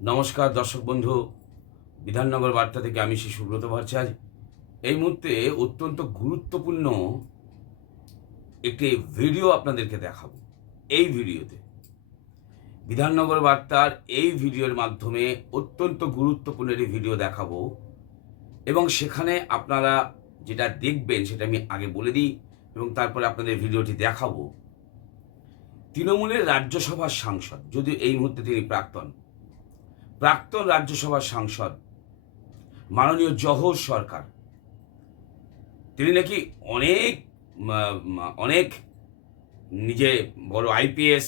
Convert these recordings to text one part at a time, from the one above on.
নমস্কার দর্শক বন্ধু। বিধাননগর বার্তা থেকে আমি শ্রী সুব্রত ভট্টাচার্য। এই মুহূর্তে অত্যন্ত গুরুত্বপূর্ণ একটি ভিডিও আপনাদেরকে দেখাবো। এই ভিডিওতে। বিধাননগর বার্তার এই ভিডিওর মাধ্যমে অত্যন্ত গুরুত্বপূর্ণ একটি ভিডিও দেখাবো। এবং সেখানে আপনারা যেটা দেখবেন সেটা আমি আগে বলে দিই এবং তারপরে আপনাদের ভিডিওটি দেখাবো। তৃণমূলের রাজ্যসভার সাংসদ, যদিও এই মুহূর্তে তিনি প্রাক্তন প্রাক্তন রাজ্যসভার সাংসদ, মাননীয় জহর সরকার। তিনি নাকি অনেক অনেক নিজে বড় আইপিএস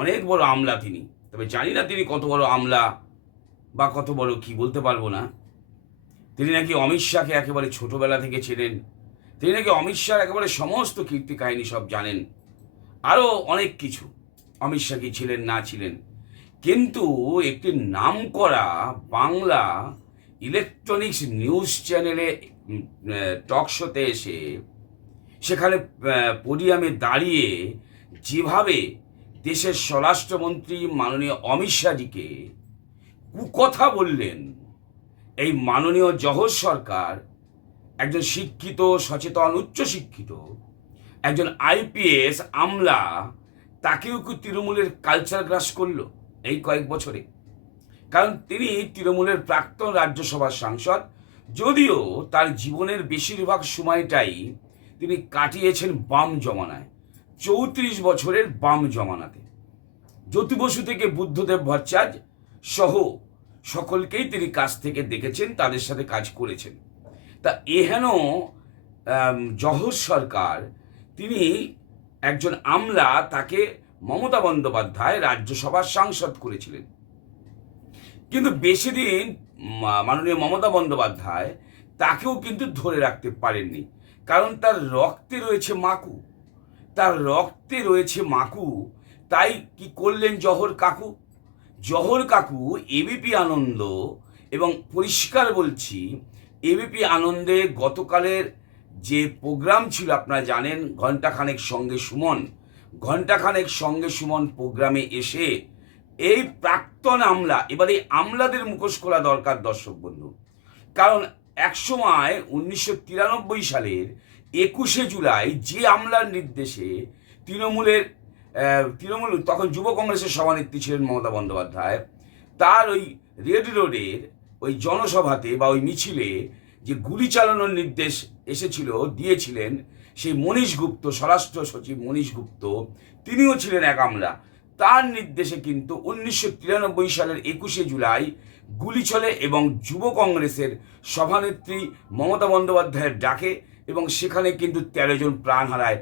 অনেক বড় আমলা তিনি। তবে জানি না তিনি কত বড় আমলা বা কত বড় কি, বলতে পারব না। তিনি নাকি অমিত শাহকে একেবারে ছোটোবেলা থেকে চেনেন। তিনি নাকি অমিত শাহ একেবারে সমস্ত কীর্তি কাহিনী সব জানেন। আরও অনেক কিছু অমিত শাহ কি ছিলেন, না ছিলেন। কিন্তু একটি নামকরা বাংলা ইলেকট্রনিক্স নিউজ চ্যানেলে টক শোতে এসে সেখানে পোডিয়ামে দাঁড়িয়ে যেভাবে দেশের স্বরাষ্ট্রমন্ত্রী মাননীয় অমিত শাহজিকে কুকথা বললেন, এই মাননীয় জহর সরকার একজন শিক্ষিত, সচেতন উচ্চশিক্ষিত একজন আইপিএস আমলা, তাকেও কি তৃণমূলের কালচার গ্রাস করল? এই কয়েক বছরে। কারণ তিনি তৃণমূলের প্রাক্তন রাজ্যসভার সাংসদ, যদিও তার জীবনের বেশিরভাগ সময়টাই তিনি কাটিয়েছেন বাম জমানায়, চৌত্রিশ বছরের বাম জমানাতে। জ্যোতি বসু থেকে বুদ্ধদেব ভট্টাচার্য সহ সকলকেই তিনি কাছ থেকে দেখেছেন, তাদের সাথে কাজ করেছেন। তা এহেন জহর সরকার, তিনি একজন আমলা, তাকে মমতা বন্দ্যোপাধ্যায় রাজ্যসভার সাংসদ করেছিলেন। কিন্তু বেশি দিন মাননীয় মমতা বন্দ্যোপাধ্যায় তাকেও কিন্তু ধরে রাখতে পারেননি। কারণ তার রক্তে রয়েছে মাকু। তার রক্তে রয়েছে মাকু। তাই কি করলেন জহর কাকু? জহর কাকু, এবিপি আনন্দ এবং পরিষ্কার বলছি, এবিপি আনন্দে গতকালের যে প্রোগ্রাম ছিল, আপনারা জানেন, ঘণ্টাখানেক সঙ্গে সুমন ঘণ্টাখানেক সঙ্গে সুমন প্রোগ্রামে এসে এই প্রাক্তন আমলা, এবার এই আমলাদের মুখোশ খোলা দরকার দর্শক বন্ধু। কারণ একসময় উনিশশো তিরানব্বই সালের একুশে জুলাই যে আমলার নির্দেশে তৃণমূলের তৃণমূল, তখন যুব কংগ্রেসের সভানেত্রী ছিলেন মমতা বন্দ্যোপাধ্যায়। তার ওই রেড রোডের ওই জনসভাতে বা ওই মিছিলে যে গুলি চালানোর নির্দেশ এসেছিল, দিয়েছিলেন সেই মনীশ গুপ্ত, স্বরাষ্ট্র সচিব মনীশ গুপ্ত, তিনিও ছিলেন এক আমলা। তার নির্দেশে কিন্তু উনিশশো তিরানব্বই সালের একুশে জুলাই গুলি চলে এবং যুব কংগ্রেসের সভানেত্রী মমতা বন্দ্যোপাধ্যায়ের ডাকে এবং সেখানে কিন্তু তেরো জন প্রাণ হারায়।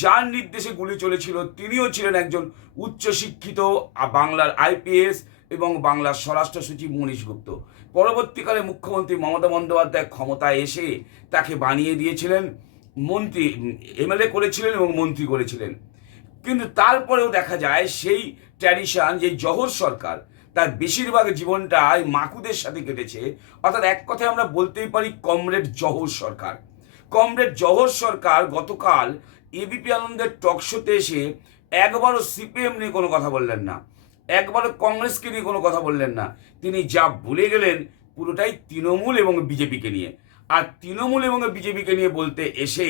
যার নির্দেশে গুলি চলেছিল তিনিও ছিলেন একজন উচ্চশিক্ষিত বাংলার আইপিএস এবং বাংলার স্বরাষ্ট্র সচিব মনীশ গুপ্ত। পরবর্তীকালে মুখ্যমন্ত্রী মমতা বন্দ্যোপাধ্যায় ক্ষমতায় এসে তাকে বানিয়ে দিয়েছিলেন। মন্ত্রী, এমএলএ করেছিলেন এবং মন্ত্রী করেছিলেন। কিন্তু তারপরেও দেখা যায় সেই ট্র্যাডিশন যে জহর সরকার, তার বেশিরভাগ জীবনটা মাকুদের সাথে কেটেছে। অর্থাৎ এক কথায় আমরা বলতেই পারি কমরেড জহর সরকার। কমরেড জহর সরকার গতকাল এবিপি আনন্দের টক শোতে এসে একবারও সিপিএম নিয়ে কোনো কথা বললেন না। একবারও কংগ্রেসকে নিয়ে কোনো কথা বললেন না। তিনি যা ভুলে গেলেন, পুরোটাই তৃণমূল এবং বিজেপিকে নিয়ে। আর তৃণমূল এবং বিজেপিকে নিয়ে বলতে এসে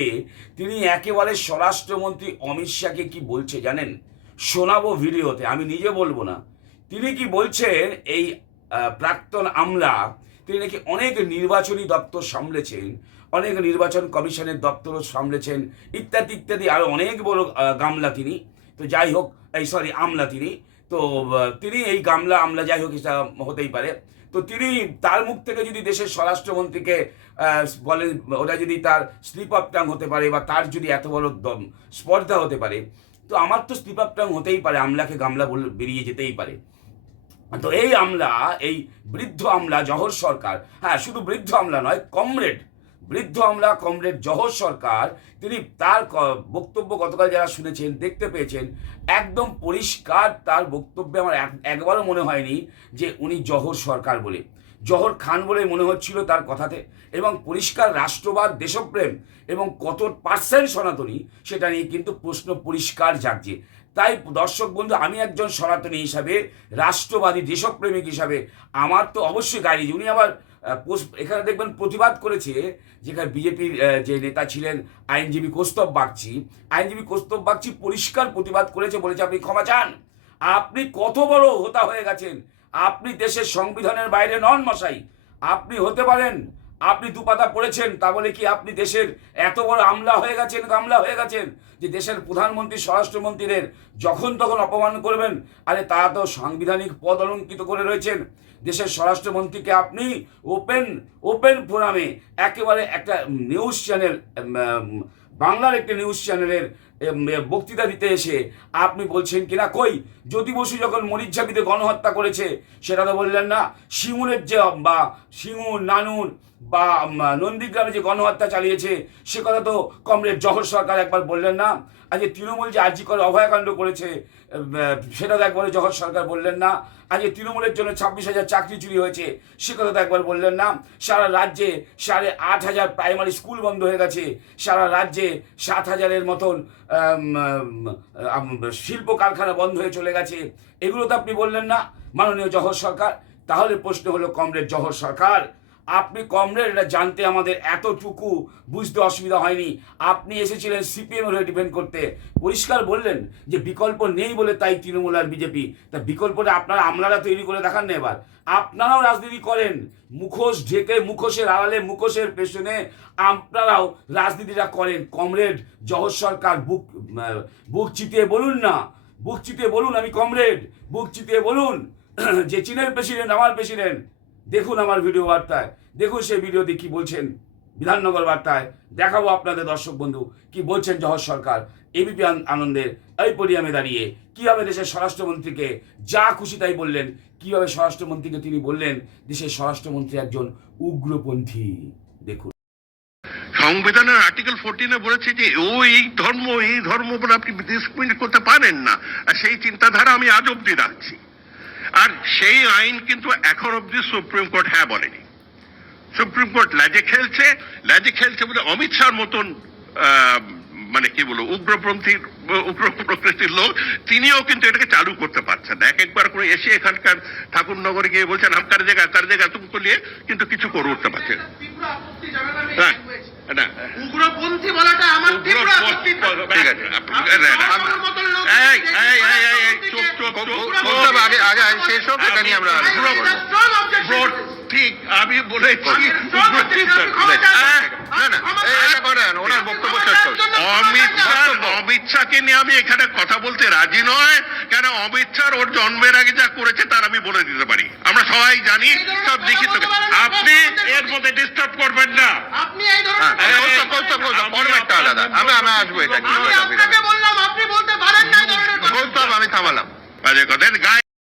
তিনি একেবারে স্বরাষ্ট্রমন্ত্রী অমিত শাহকে কি বলছে জানেন? শোনাবো ভিডিওতে, আমি নিজে বলব না। তিনি কি বলছেন, এই প্রাক্তন আমলা, তিনি নাকি অনেক নির্বাচনী দপ্তর সামলেছেন, অনেক নির্বাচন কমিশনের দপ্তরও সামলেছেন, ইত্যাদি ইত্যাদি আরও অনেক বড় গামলা তিনি। তো যাই হোক, এই সরি, আমলা তিনি। তো তিনি এই গামলা, আমলা যাই হোক হতেই পারে। তো তিনি তার মুখ থেকে যদি দেশের স্বরাষ্ট্রমন্ত্রীকে বলে ওটা যদি তার স্লিপ আপ টাং হতে পারে বা তার যদি এত বড় দম, স্পর্ধা হতে পারে, তো আমার তো স্লিপ আপ টাং হতেই পারে, আমলাকে গামলা বলে বেরিয়ে যেতেই পারে। তো এই আমলা, এই বৃদ্ধ আমলা, জহর সরকার হ্যাঁ শুধু বৃদ্ধ আমলা নয় কমরেড বৃদ্ধ আমলা কমরেড জহর সরকার, তিনি তার বক্তব্য গতকাল যারা শুনেছেন, দেখতে পেয়েছেন, একদম পরিষ্কার তার বক্তব্যে আমার একবারও মনে হয়নি যে উনি জহর সরকার বলে। জহর খান বলে মনে হচ্ছিল তার কথাতে এবং পরিষ্কার রাষ্ট্রবাদ, দেশপ্রেম এবং কত পার্সেন্ট সনাতনী সেটা নিয়ে কিন্তু প্রশ্ন পরিষ্কার জাগছে। তাই দর্শক বন্ধু, আমি একজন সনাতনী হিসাবে, রাষ্ট্রবাদী, দেশপ্রেমিক হিসাবে আমার তো অবশ্যই গাড়ি উনি আবার এখানে দেখবেন প্রতিবাদ করেছে যেখানে বিজেপির যে নেতা ছিলেন আইনজীবী কৌস্তব বাগচি। আইনজীবী কৌস্তব বাগচি পরিষ্কার প্রতিবাদ করেছে, বলেছে, আপনি ক্ষমা চান। আপনি কত বড় হোতা হয়ে গেছেন। আপনি দেশের সংবিধানের বাইরে নন মশাই। আপনি হতে পারেন আপনি দুপাতা পড়েছেন, তা বলে কি আপনি দেশের এত বড় আমলা হয়ে গেছেন, গামলা হয়ে গেছেন? যে দেশের প্রধানমন্ত্রী, স্বরাষ্ট্রমন্ত্রীদের যখন তখন অপমান করবেন, আরে তারা তো সাংবিধানিক পদ অলঙ্কিত করে রয়েছেন। দেশের স্বরাষ্ট্রমন্ত্রীকে আপনি ওপেন ওপেন ফোরামে একেবারে একটা নিউজ চ্যানেল বাংলার একটি নিউজ চ্যানেলের বক্তৃতা দিতে এসে আপনি বলছেন কিনা কই? জ্যোতি বসু যখন মরিচঝাপিতে গণহত্যা করেছে, সেটা তো বললেন না সিঙ্গুরের যে বা সিঙ্গুর নানুর বা নন্দীগ্রামে যে গণহত্যা চালিয়েছে, সে কথা তো কমরেড জহর সরকার একবার বললেন না। আজকে তৃণমূল যে আর্জি করে অভয়াকাণ্ড করেছে সেটা তো একবারে জহর সরকার বললেন না। আজকে তৃণমূলের জন্য ছাব্বিশ হাজার চাকরি চুরি হয়েছে, সে কথা তো একবার বললেন না। সারা রাজ্যে সাড়ে আট হাজার প্রাইমারি স্কুল বন্ধ হয়ে গেছে। সারা রাজ্যে সাত হাজারের মতন শিল্প কারখানা বন্ধ হয়ে চলে গেছে। এগুলো তো আপনি বললেন না, মাননীয় জহর সরকার। তাহলে প্রশ্ন হলো কমরেড জহর সরকার আপনি কমরেড এটা জানতে আমাদের এতটুকু বুঝতে অসুবিধা হয়নি। আপনি এসেছিলেন সিপিএম হয়ে ডিপেন্ড করতে। পরিষ্কার বললেন যে বিকল্প নেই বলে তাই তৃণমূল আর বিজেপি তা বিকল্পটা আপনারা আমলারা তৈরি করে দেখান না এবার। আপনারাও রাজনীতি করেন। মুখোশ ঢেকে মুখোশের আড়ালে মুখোশের পেছনে আপনারাও রাজনীতিটা করেন। কমরেড জহর সরকার, বুক বুক চিতিয়ে বলুন না। বুক চিতিয়ে বলুন, আমি কমরেড। বুক চিতিয়ে বলুন। যে চীনের প্রেসিডেন্ট আমার প্রেসিডেন্ট দেখুন আমার ভিডিও বার্তায়। দেখুন সেই ভিডিওতে কি বলছেন বিধাননগর বার্তায়। দেখাবো আপনাদের দর্শক বন্ধু কি বলছেন জহর সরকার। এবিপি আন- আনন্দের এই পডিয়ামে দাঁড়িয়ে কীভাবে দেশের স্বরাষ্ট্রমন্ত্রীকে যা খুশি তাই বললেন, কীভাবে স্বরাষ্ট্রমন্ত্রীকে তিনি বললেন, দেশের স্বরাষ্ট্রমন্ত্রী একজন উগ্রপন্থী। দেখুন। সংবিধানের আর্টিকেল ফোরটিনে বলেছে যে, ও এই ধর্ম এই ধর্ম বলে আপনি ডিসক্রিমিনেট করতে পারেন না। আর সেই চিন্তাধারা আমি আজ অব্দি রাখছি। আর সেই আইন কিন্তু এখন অব্দি সুপ্রিম কোর্ট হ্যাঁ বলেনি। সুপ্রিম কোর্ট ল্যাজে খেলছে ল্যাজে খেলছে বলে অমিত শাহর মতন মানে কি বলব উগ্রপন্থীর উগ্র প্রকৃতির লোক তিনিও কিন্তু এটাকে চালু করতে পারছেন না। এক একবার করে এসে এখানকার ঠাকুরনগরে গিয়ে বলছেন আমকার জায়গা তার জায়গা তুমি করলে কিন্তু কিছু করে উঠতে পারছেন হ্যাঁ, উগ্রপন্থী বলাটা আমার তীব্র আপত্তি। চুপ, চুপ, আগে- আগে- শেষ হোক, এটা নিয়ে আমরা. ঠিক আমি বলেছি। অমিত শাহ অমিত শাহকে নিয়ে এখানে কথা বলতে রাজি নয় কেন অমিত শাহ ওর জন্মের আগে যা করেছে তার আমি বলে দিতে পারি। আমরা সবাই জানি সব লিখিত। আপনি এর মধ্যে ডিস্টার্ব করবেন না। আপনি এই হ্যাঁ, ধরনের আলাদা। আমি- আমি আসব এটা আমি থামালাম। বাজে কথা গায়ে